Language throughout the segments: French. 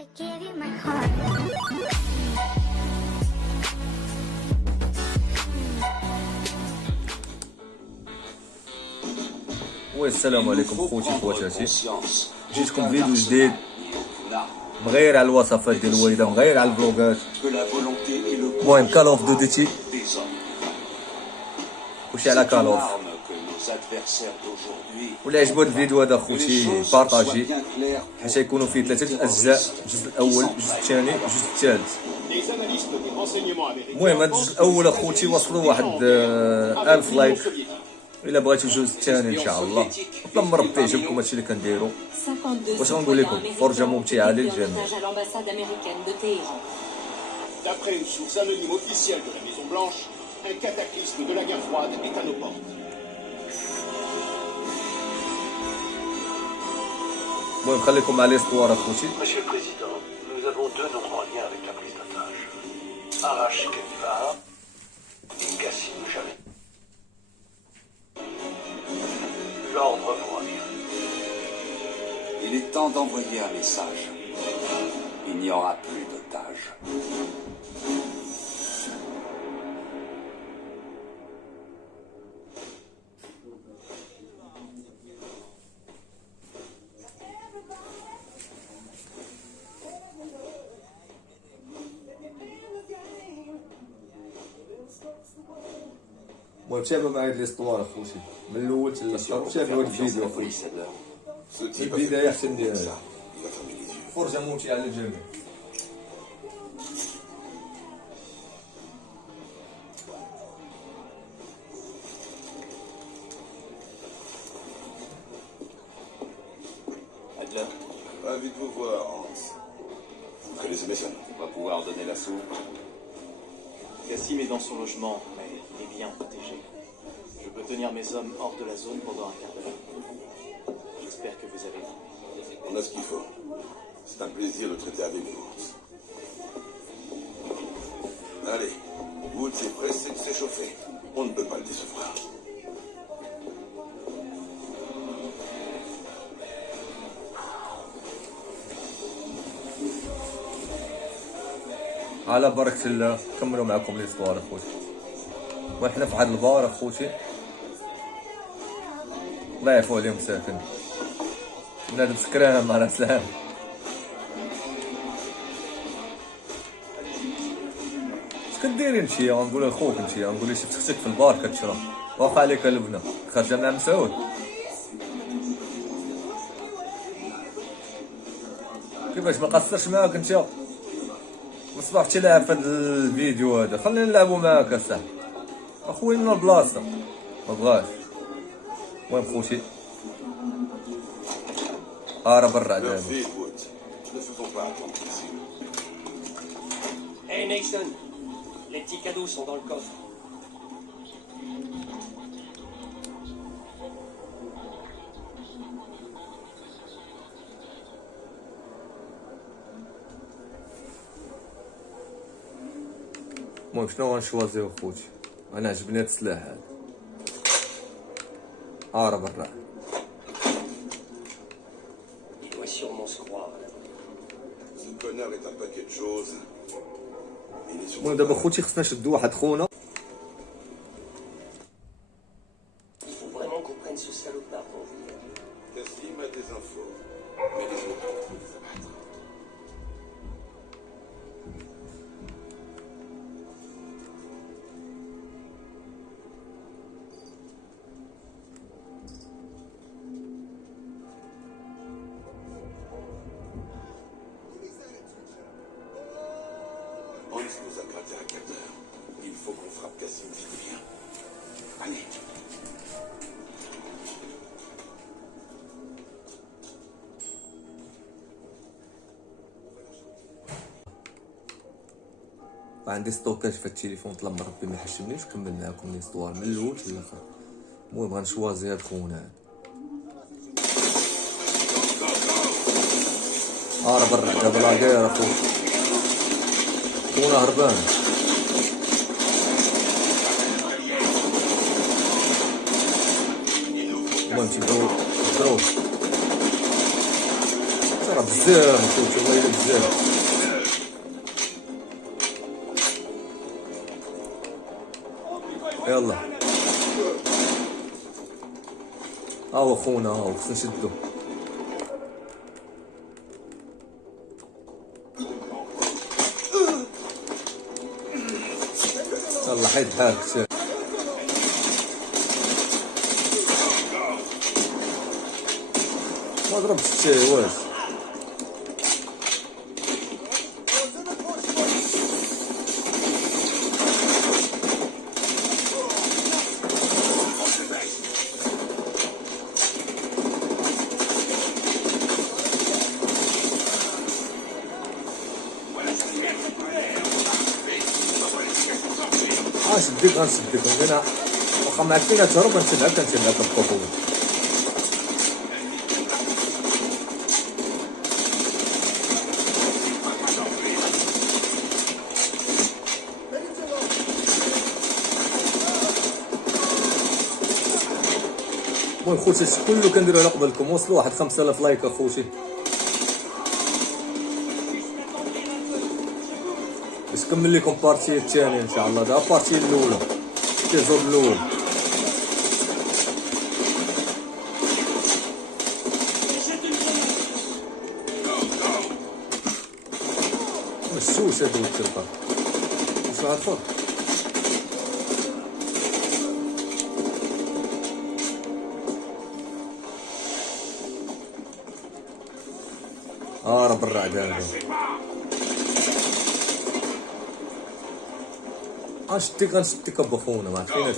I gave you my heart. والسلام عليكم خوتي خواتاتي، جيتكم فيديو جديد مغير على الوصفات ديال الوالده، مغير على الفلوغات. المهم كال اوف دوديتي، كلشي على كال اوف. ولا عجبو هاد الفيديو هذا خوتي بارطاجي، حيت غيكونوا فيه 3 اجزاء: الجزء الاول، الجزء الثاني، الجزء الثالث. المهم هاد الجزء الاول اخوتي وصلوا واحد 1000 لايك. الا بغيتو الجزء الثاني ان شاء الله، اللهم ربي يعجبكم هادشي اللي كنديرو. واش غنقول لكم، فرجه ممتعه للجميع. D'après une source anonyme officielle de la Maison Blanche, un cataclysme de la guerre froide est à nos portes. المهم خليكم مع ليستوار اخوتي. Monsieur le Président, nous avons 2 noms en lien avec la prise d'otage. Arash Kefar et Kassim Jalil. L'ordre vous revient. Il est temps d'envoyer un message. Il n'y aura plus d'otages. المهم تابعوا معايا ليستوار اخوتي من الاول حتى الاخر، تابعوا هاد الفيديو اخوتي من البدايه حتى النهايه. فرجه ممتعه للجميع. Adler, Ravi de vous voir, Hans. Vous connaissez mes sons. On va pouvoir donner l'assaut. Kassim est dans son logement, mais il est bien protégé. Je peux tenir mes hommes hors de la zone pendant un quart d'heure. J'espère que vous avez... On a ce qu'il faut. C'est un plaisir de traiter avec vous, Hans. Allez, Woods est pressé de s'échauffer. On ne peut pas le décevoir. على بركة الله كملوا معكم ليستوار اخوتي. وحنا في واحد البار اخوتي، الله يعفو عليهم ساكن بنادم سكران مع سلام. اش كديري انتيا؟ غنقول لخوك انتيا، غنقول لي شفت اختك في البار كتشرب، واخا عليك اللبنه خارجه مع مسعود. كيفاش ما قصرش معاك انت؟ مصباح تلعب في هذا الفيديو هذا، خلينا نلعبوا معاك اصاحبي. اخويا من البلاصه ما بغاش. المهم خوتي هرب الرعد هذا. Vite, Woods. Ne faisons pas attendre Kassim. Hey Nixon, les petits cadeaux sont dans le coffre. المهم شنو غنشوازيو خوتي؟ انا عجبني هاد السلاح هذا، هرب الرعد. Il doit sûrement se croire. Ce connard est un paquet de choses. Il est sur المهم دابا خوتي خصنا نشدو واحد خونا. Il faut vraiment qu'on prenne ce salopard pour vous. Kassim a des infos. Mais les autres vont les abattre. Hans nous a gratté un quart d'heure. Il faut qu'on frappe Kassim vite bien. Allez. عندي ستوكاج في التليفون، طلب من ربي ما يحشمنيش. كمل معكم ليستوار من الاول حتى الاخر. المهم غنشوازي هاد خونا هذا. هرب الرعد بلا داير اخويا، خونا هربان. المهم تيبداو يضربوه. راه بزاف خوتي والله الا بزاف. يلا ها هو خونا، ها هو خصنا نشدو. يلا حيد حالك سير. ما ضربتش حتى واش. غنشدك انا واخا معاك فينا تهرب غنشدها بالطفوله. المهم خوتي هادشي كله كنديرو على قبلكم. وصلوا واحد 5000 لايك اخوتي باش نكمل لكم بارتي الثانيه ان شاء الله. دا بارتي الاولى التيزور الاول. مشوش هادو التلفا واش غادفر. راه بالرعد هذا. غنشدك بخونا ما عرفيناش.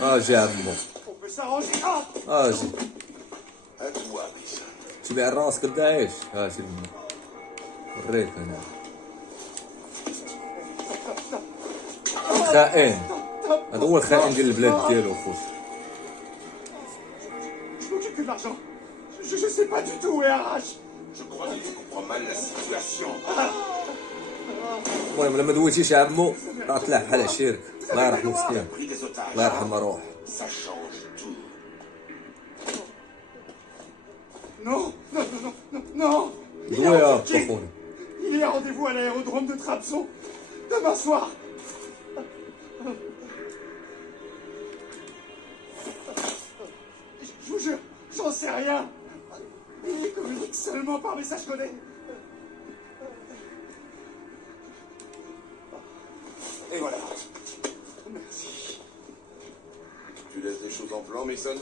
اجي عمو اجي تبيع راسك لداعش. هاتي وريك انا خائن. هذا هو الخائن ديال البلاد ديالو خوت. Je sais pas du tout, RH. Je crois que tu comprends mal la situation. المهم لما دويتيش يا عمو راه طلع بحال عشيرك. الله يرحم مسكين، الله يرحم روح. Ça change tout. Non, non, non, non, non. دويا بخوني. Il est à rendez-vous à l'aérodrome de Trabzon demain soir. Je vous jure, j'en sais rien. Il communique seulement par message codé. Et voilà. Merci. Tu laisses les choses en plan, Mason?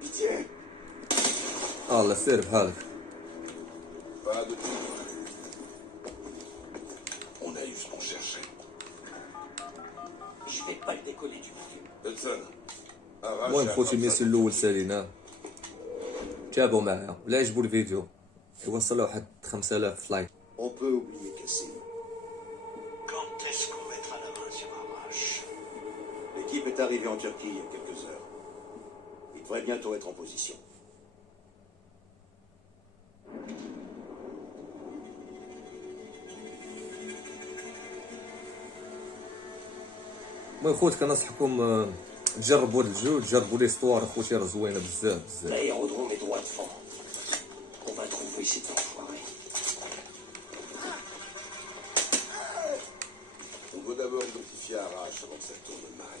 Pitié. الله سير بحالك. Pas de tout. On a eu ce qu'on cherchait. Je vais pas le décoller du bateau. Hudson. المهم خوتي الميسيون الاول سالينا. تابعوا معايا ولا يعجبوا الفيديو يوصل لواحد 5000 لايك. On peut oublier Cassim. Quand est-ce qu'on mettra la main sur Arrache? L'équipe est arrivée en Turquie il y a quelques heures. Il devrait bientôt être en position. المهم خوت كنصحكم تجربوا هاد الجو، تجربوا ليستوار اخوتي راه زوينه بزاف بزاف. L'aérodrome est droit devant. On va trouver cet enfoiré. On veut d'abord identifier Arrache avant que ça tourne mal.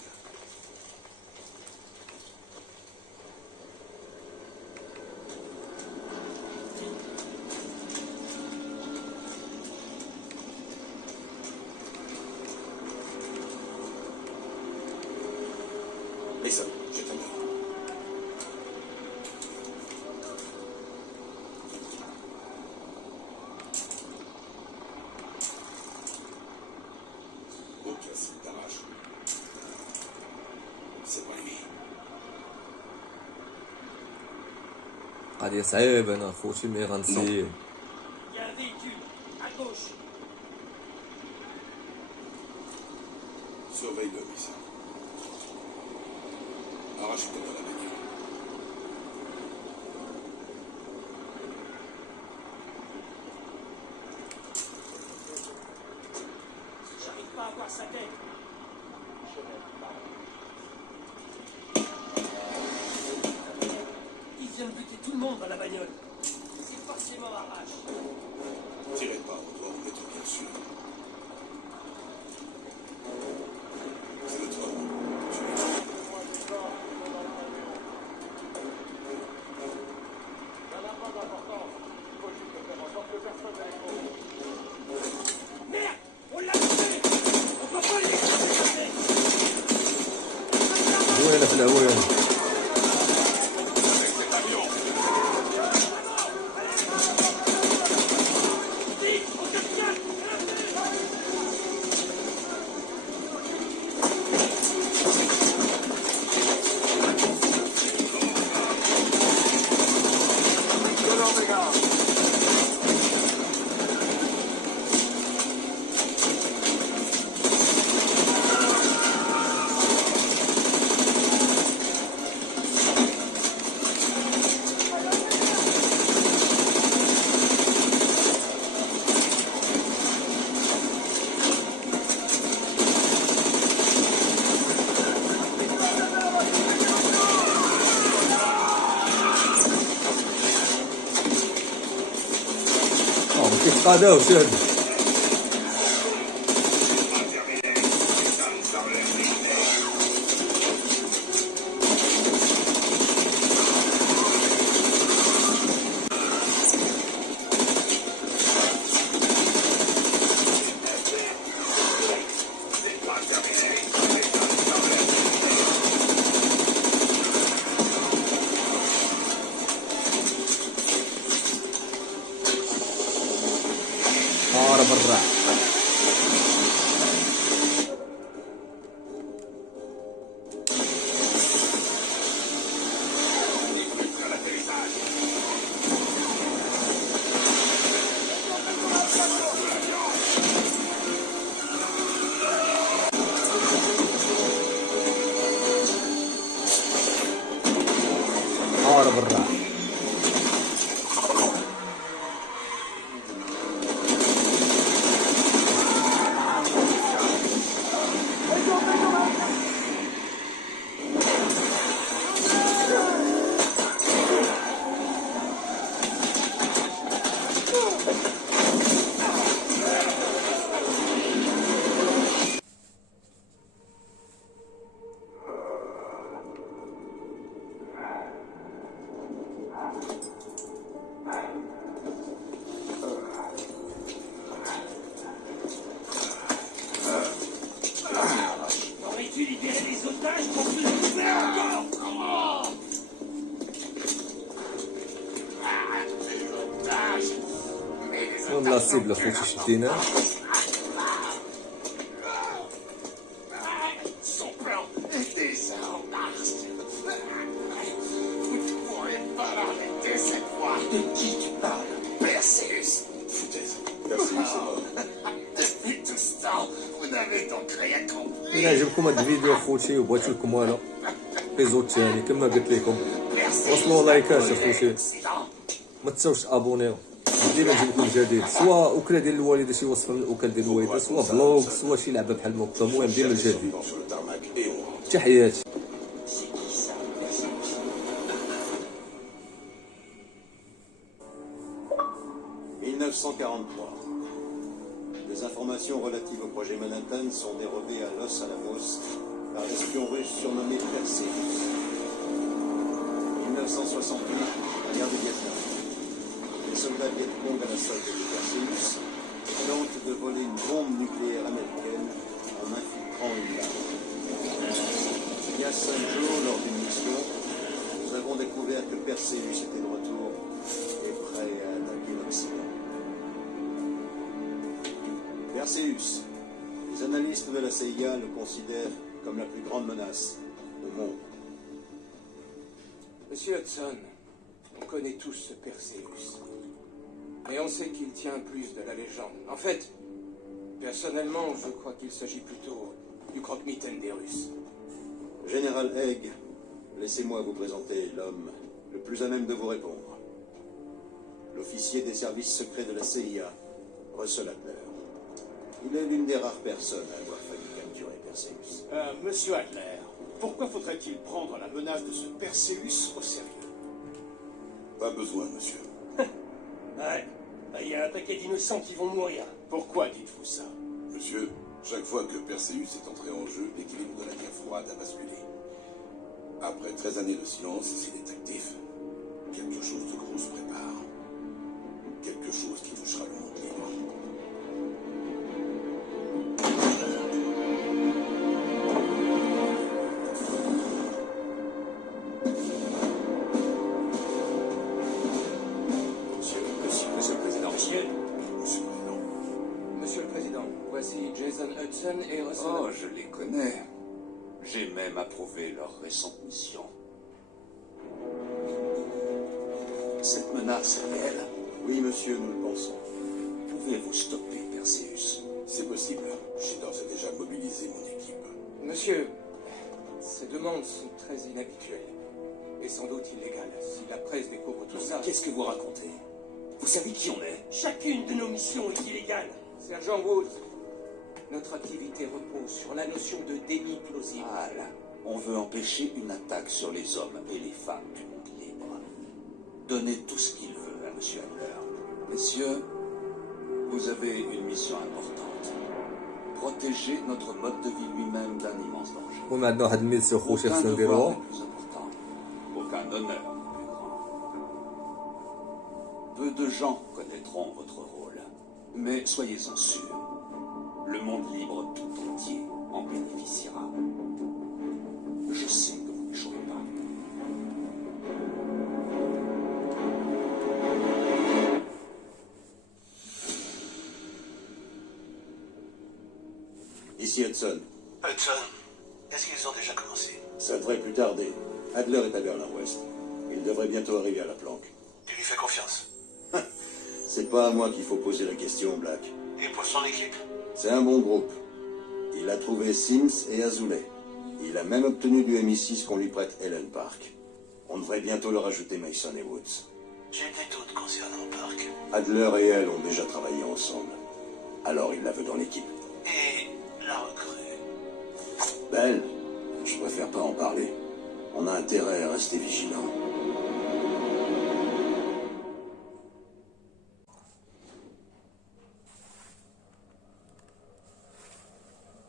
Mason, je t'aime. Donc, c'est Arrache. C'est pas lui. قضيه صعيبه انا اخوتي مي غنسير. Il y a un véhicule, à gauche. Surveille-le, Mason. Arrache peut dans la bagnole. J'arrive pas à voir sa monde dans la bagnole. C'est forcément Arrache. Tirez pas, on doit en être bien sûr. C'est le toi. Merde! On l'a tué! On peut pas les laisser. زوينة في العوين. كيف قادة وشاد. برا برا Aurais-tu libéré les otages pour que le faire encore? وين لا سيبلا خوتي شدينا. Son plan est déjà en marche. Vous ne pourrez pas l'arrêter cette fois. De qui tu parles? Perseus. Foutaise. Perseus est mort. Depuis tout ce temps, vous n'avez donc rien compris. إلا عجبكم هاد الفيديو خوتي وبغيتو لكم والو ايبيزود ثاني كما قلت لكم وصلوا لايكات اخوتي ما تنساوش تابونيو ديما نجيب لكم جديد سواء اكله ديال الوالده شي وصفه من الاكل ديال الوالده سواء فلوغ سواء شي لعبه بحال الموقع المهم ديما الجديد Sur le tarmac et on rentre. تحياتي. C'est qui ça, Perseus? 1943. Les informations relatives au projet Manhattan sont dérobées à Los Alamos par l'espion russe surnommé Perseus. 1968, la guerre du Vietnam. Les soldats vietcong à la solde de Perseus tentent de voler une bombe nucléaire américaine en infiltrant une lame. Il y a 5 jours, lors d'une mission, nous avons découvert que Perseus était de retour et prêt à attaquer l'Occident. Perseus, les analystes de la CIA le considèrent comme la plus grande menace au monde. Monsieur Hudson, on connaît tous ce Perseus. Et on sait qu'il tient plus de la légende. En fait, personnellement, je crois qu'il s'agit plutôt du croque-mitaine des Russes. Général Haig, laissez-moi vous présenter l'homme le plus à même de vous répondre. L'officier des services secrets de la CIA, Russell Adler. Il est l'une des rares personnes à avoir failli capturer Perseus. Monsieur Adler, pourquoi faudrait-il prendre la menace de ce Perseus au sérieux? Pas besoin, monsieur. Ouais. Il y a un paquet d'innocents qui vont mourir. Pourquoi dites-vous ça? Monsieur, chaque fois que Perseus est entré en jeu, l'équilibre de la guerre froide a basculé. Après 13 années de silence, s'il est actif, quelque chose de gros se prépare. Quelque chose qui touchera le monde libre. Monsieur le Président. Monsieur. Monsieur le Président. Monsieur le Président, voici Jason Hudson et Russell. Oh, je les connais. J'ai même approuvé leur récente mission. Cette menace est réelle. Oui, monsieur, nous le pensons. Pouvez-vous stopper Perseus? C'est possible. J'ai d'ores et déjà mobilisé mon équipe. Monsieur, ces demandes sont très inhabituelles. Et sans doute illégales. Si la presse découvre tout ça... Qu'est-ce que vous racontez? Vous savez qui on est? Chacune de nos missions est illégale. Sergent Woods, notre activité repose sur la notion de déni plausible. Voilà. On veut empêcher une attaque sur les hommes et les femmes du monde libre. Donnez tout ce qu'il veut à M. Adler. Messieurs, vous avez une mission importante. Protéger notre mode de vie lui-même d'un immense danger. المهم عندنا واحد الميسيو خوشي Aucun خصنا devoir نديروه. n'est plus important. Aucun honneur n'est plus grand. Peu de gens connaîtront votre rôle. Mais soyez-en sûrs, le monde libre tout entier en bénéficiera. Je sais que vous n'échouerez pas. Ici Hudson. Hudson, est-ce qu'ils ont déjà commencé? Ça devrait plus tarder. Adler est à Berlin-Ouest. Il devrait bientôt arriver à la planque. Tu lui fais confiance? C'est pas à moi qu'il faut poser la question, Black. Et pour son équipe? C'est un bon groupe. Il a trouvé Sims et Azoulay. Il a même obtenu du MI6 qu'on lui prête Helen Park. On devrait bientôt leur ajouter Mason et Woods. J'ai des doutes concernant Park. Adler et elle ont déjà travaillé ensemble. Alors il la veut dans l'équipe. Et la recrue? Belle, je préfère pas en parler. On a intérêt à rester vigilant.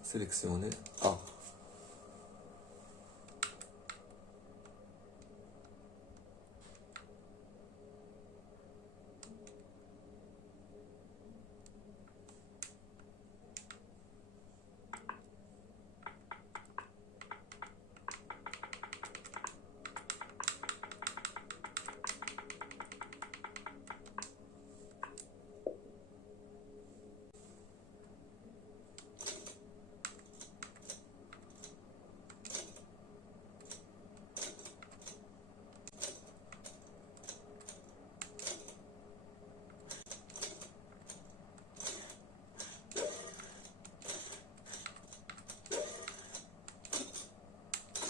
Sélectionner. Ah.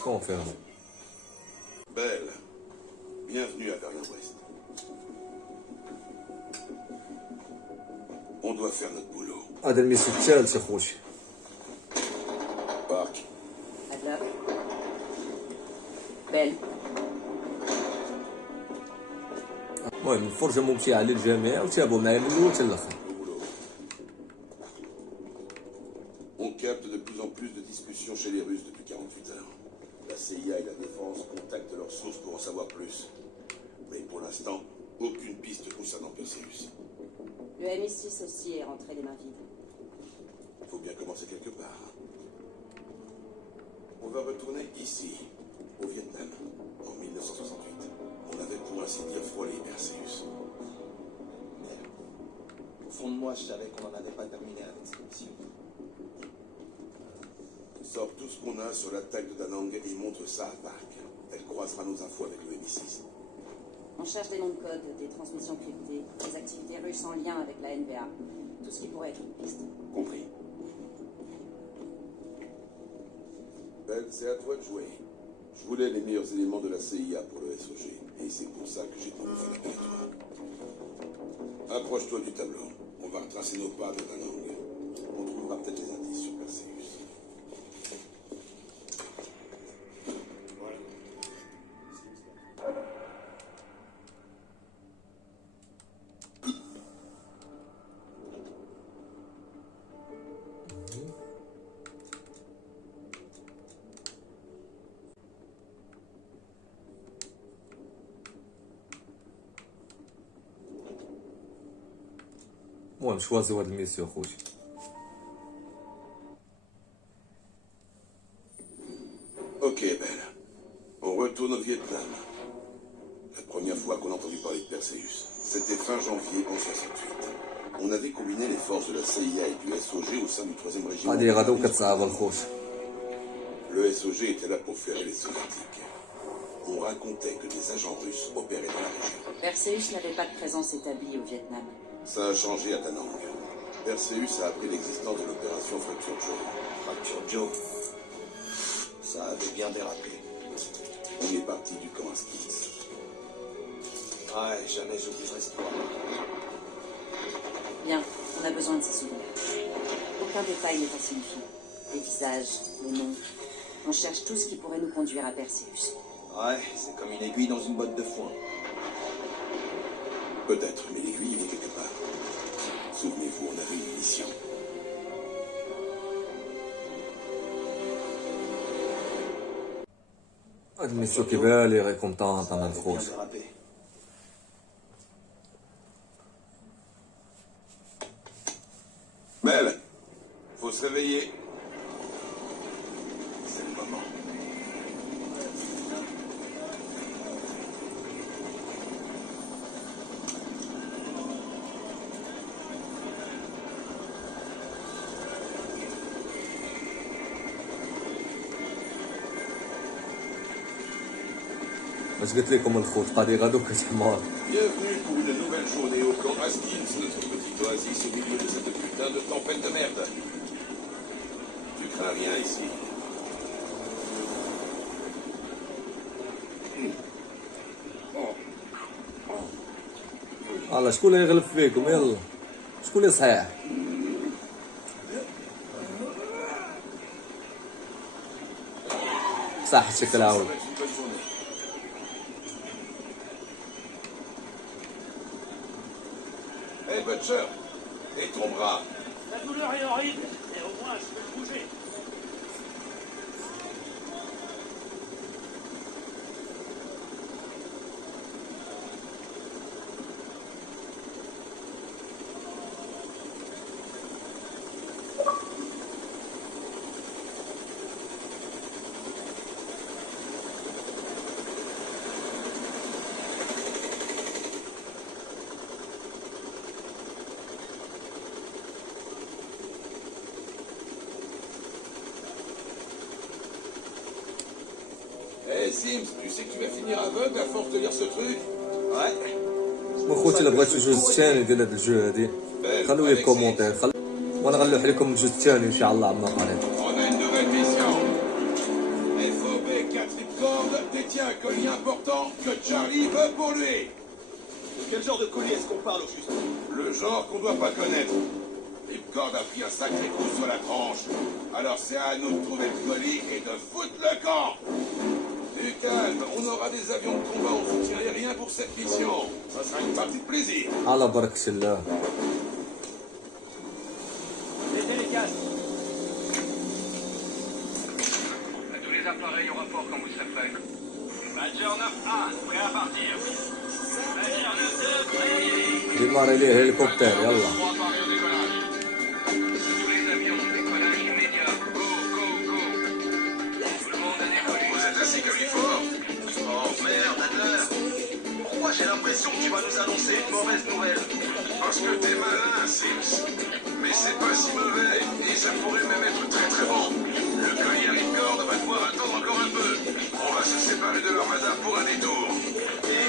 Confirme. Belle, bienvenue à Berlin-Ouest. On doit faire notre boulot. هذا الميسيو الثالث اخوتي. Park, Adler. Belle. المهم الفرجه ممتعه للجميع وتابعوا معايا من الاول حتى الاخر. au boulot. On capte de plus en plus de discussions chez les Russes depuis 48 heures. La CIA et la défense contactent leurs sources pour en savoir plus. Mais pour l'instant, aucune piste concernant Perseus. Le MI6 aussi est rentré les mains vides. Faut bien commencer quelque part. On va retourner ici, au Vietnam, en 1968. On avait pour ainsi dire frôlé Perseus. Au fond de moi, je savais qu'on n'en avait pas terminé avec cette mission. Sors tout ce qu'on a sur l'attaque de Danang et montre ça à Park. Elle croisera nos infos avec le MI6. On cherche des noms de code, des transmissions cryptées, des activités russes en lien avec la NVA. Tout ce qui pourrait être une piste. Compris. Ben, c'est à toi de jouer. Je voulais les meilleurs éléments de la CIA pour le SOG. Et c'est pour ça que j'ai demandé appel à toi. Approche-toi du tableau. On va retracer nos pas de Danang. On trouvera peut-être des indices sur Perseus. المهم شوازيو هاد الميسيو خوتي. Ok, Belle. On retourne au Vietnam. La première fois qu'on a entendu parler de Perseus, c'était fin janvier en 68. On avait combiné les forces de la CIA et du SOG au sein du 3e régiment. غادي غادو كتصعب الخوت. Le SOG était là pour ferrer les soviétiques. On racontait que des agents russes opéraient dans la région. Perseus n'avait pas de présence établie au Vietnam. Ça a changé à Danang. Perseus a appris l'existence de l'opération Fracture Joe. Fracture Joe. Ça avait bien dérapé. On est parti du camp Askins. Ouais, jamais j'oublierai cette histoire. Bien, on a besoin de ces souvenirs. Aucun détail n'est insignifiant. Les visages, les noms. On cherche tout ce qui pourrait nous conduire à Perseus. Ouais, c'est comme une aiguille dans une botte de foin. Peut-être, mais l'aiguille, il est quelque part. Souvenez-vous, on avait une mission. هاد الميسيو كيبان لي غيكونطونط انا الخوت. Bien dérapé. Belle, faut se réveiller. C'est le moment. اش قلت لكم الخوت قادي غادو كتحمار. Bienvenue pour une nouvelle journée au camp Askins, notre petite oasis au milieu de cette putain de tempête de merde. Tu crains rien ici. الله شكون اللي يغلب فيكم يلا شكون اللي صحيح. صح شكل Ça عاود. va être une bonne journée. Hey Butcher, et ton bras? La douleur est horrible, mais au moins je peux le bouger. Hey Sims, tu sais que tu vas finir aveugle à force de lire ce truc? Ouais. خوتي الا بغيتو الجزء الثاني ديال هاد الجو هادي خلوا لي الكومونتير وانا غنلوح لكم الجزء الثاني ان شاء الله عما قريب. On a une nouvelle mission. FOB 4 Ripcord détient un colis important que Charlie veut pour lui. De quel genre de collier est-ce qu'on parle au juste? Le genre qu'on doit pas connaître. Ripcord a pris un sacré coup sur la tranche. Alors c'est à nous de trouver le colis et de foutre le camp. Du calme, on aura des avions de combat en soutien aérien pour cette mission. Ça sera une partie de plaisir. على بركة الله. Mettez les casques. À tous les appareils au rapport quand vous serez prêts. Badger 9-1, prêt à partir. Badger 9-2, prêt à y aller. ديماري ليه هليكوبتر يلا. 3 appareils au décollage. Tous les avions, décollage immédiat. Go, go, go. Tout le monde a décollé. Vous êtes assis comme il faut. Oh merde, Adler. Pourquoi j'ai l'impression que tu vas nous annoncer une mauvaise nouvelle? Parce que t'es malin, Sims. Mais c'est pas si mauvais. Et ça pourrait même être très très bon. Le collier Ripcord va devoir attendre encore un peu. On va se séparer de l'armada pour un détour. Et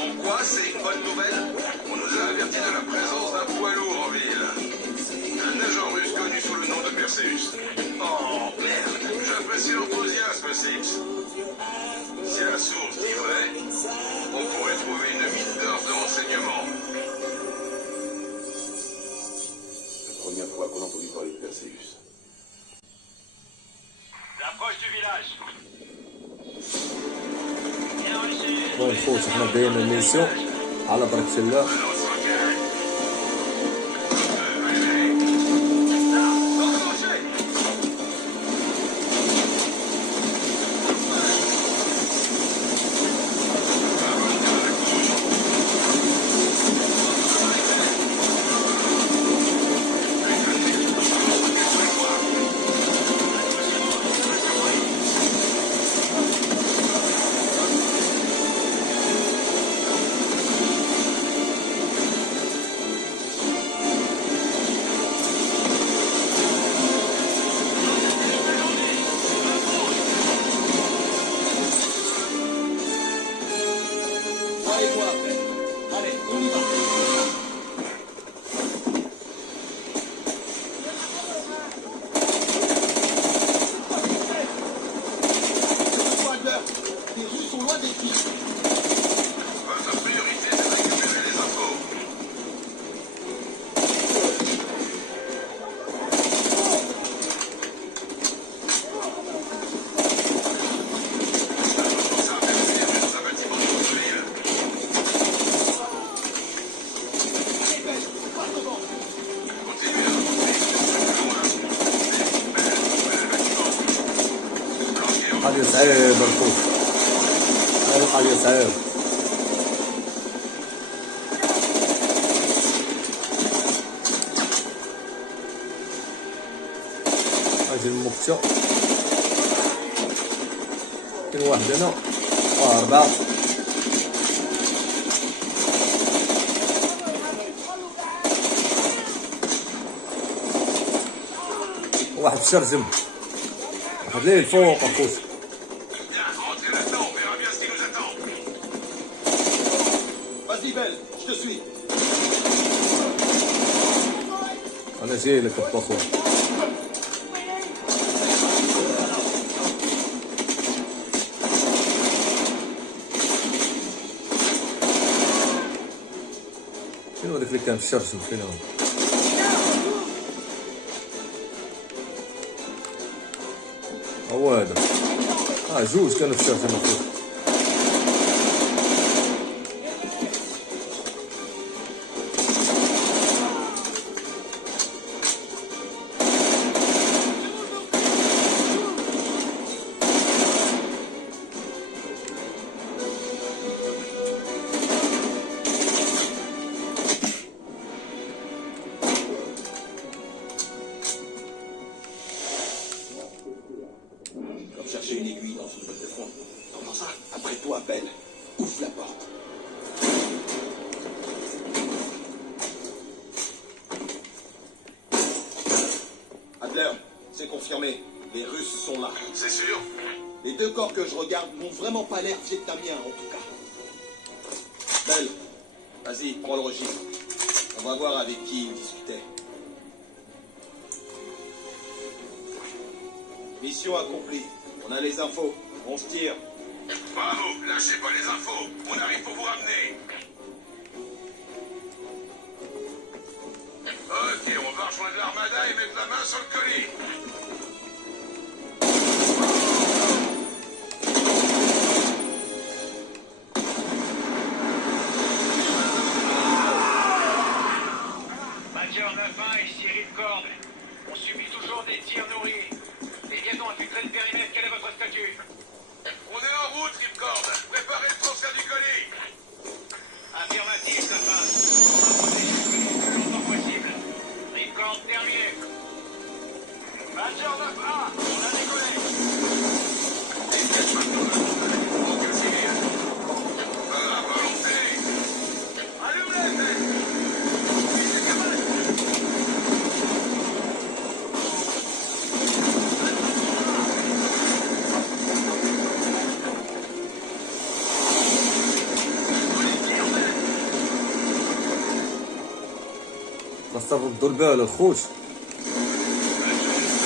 en quoi c'est une bonne nouvelle? On nous a averti de la présence d'un poids lourd en ville. Un agent russe connu sous le nom de Perseus. Oh merde. J'apprécie l'enthousiasme, Sims. Si la source dit vrai, on pourrait trouver une mine d'or de renseignements. La première fois qu'on a entendu parler de Perseus. L'approche du village. Bien reçu. المهم خوتي حنا بدينا الميسيون على بركة الله. Pas d'équipe. Votre priorité, c'est de récupérer les infos. قضية صعيبة الخوف، هذه قضية صعيبة. هاجي المكتة، كاين واحد هنا وأربعة. واحد الشرزم، واحد ليه الفوق أخوش. Vas-y, Belle, je te suis. أنا جاي لك بأخويا. شنو هذاك اللي كان في الشرشم فين هو؟ هو هذا. جوج كانوا في الشرشم أخويا. Comme chercher une aiguille dans une botte de foin. T'entends ça? Après toi, Belle. Ouvre la porte. Adler, c'est confirmé. Les Russes sont là. C'est sûr? Les deux corps que je regarde n'ont vraiment pas l'air vietnamiens, en tout cas. Belle, vas-y, prends le registre. On va voir avec qui ils discutaient. Mission accomplie. On a les infos. On se tire. Bravo, lâchez pas les infos. On arrive pour vous ramener. Ok, on va rejoindre l'armada et mettre la main sur le colis. Major 9-1 et Cyril Cord. On subit toujours des tirs nourris. Les liaisons infiltrées le périmètre, quel est votre statut? On est en route, Ripcord. Préparez le transfert du colis. Affirmatif, 9-1. On va protéger le colis le plus longtemps possible. Ripcord terminé. Major 9-1, on a décollé. Dégage maintenant le monde de la aucun civil. À volonté. Allume les mecs. خاصنا نردو البال الخوت.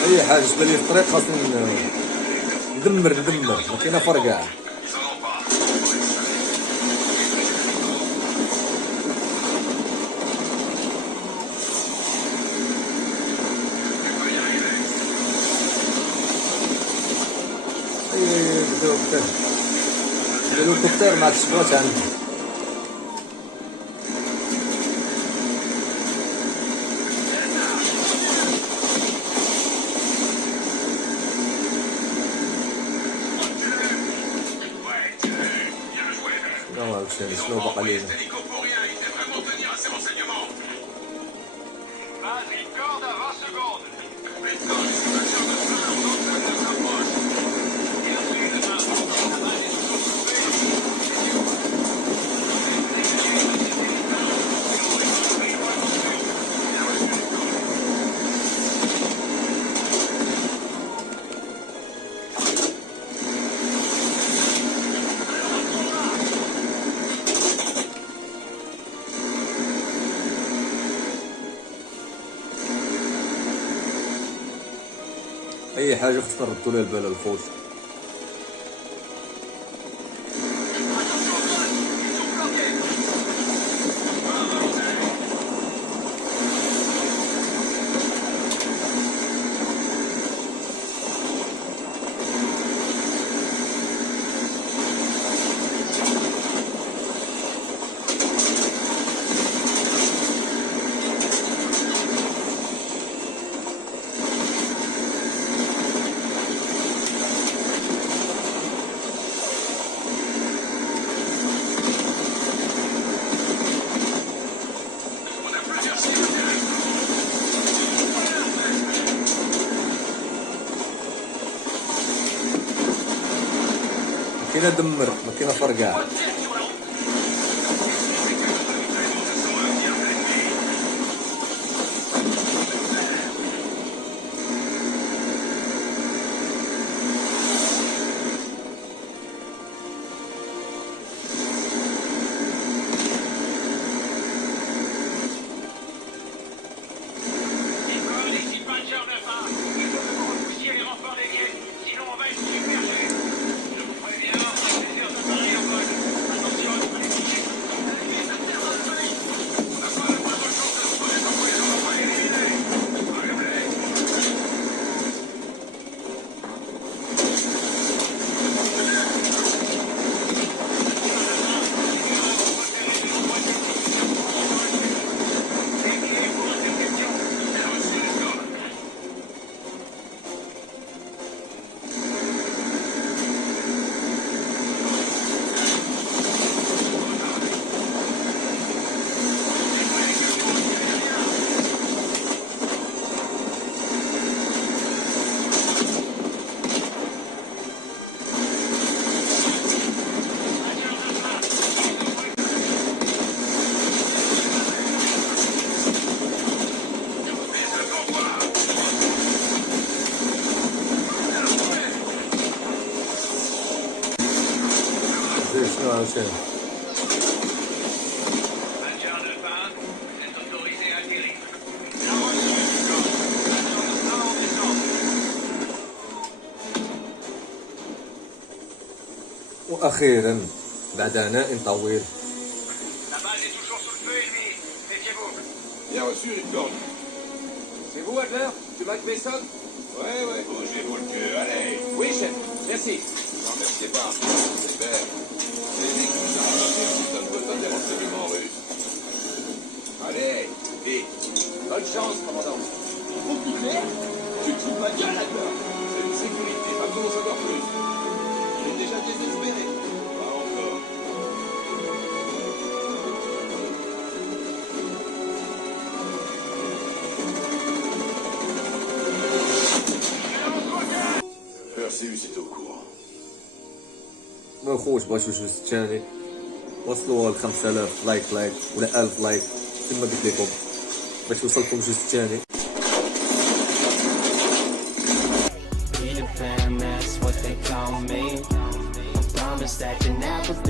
اي حاجه تبان لي في الطريق خاصني ندمر ما كاينه فرقعه. اي الهليكوبتر ما عرفتش بغات عندي. شنو بقى لينا؟ اي حاجه خصنا نردو لها البال الخوت. كاينه دمر ما كاينه فرقع. شنو عاوتاني واخيرا بعد عناء طويل. Bien reçu, Ripcord. C'est vous, Adler? C'est Mike Mason? Ouais, bougez-vous le cul, allez. Oui, chef. Merci. N'en remerciez pas. C'est faire. C'est dit que vous avez un système de des renseignements russes. Allez, vite. Bonne chance, commandant. Bombe nucléaire? Tu te fous de ma gueule, Adler? C'est une sécurité, pas besoin d'en savoir plus. Il est déjà désespéré. Pas encore. Perseus est au courant. ما خوش بغا يشوفوا الجزء الثاني وصلوا ل 5000 لايك ولا 1000 لايك كما قلت لكم باش يوصلكم الجزء الثاني. That's what they call me. I promise that you'll never be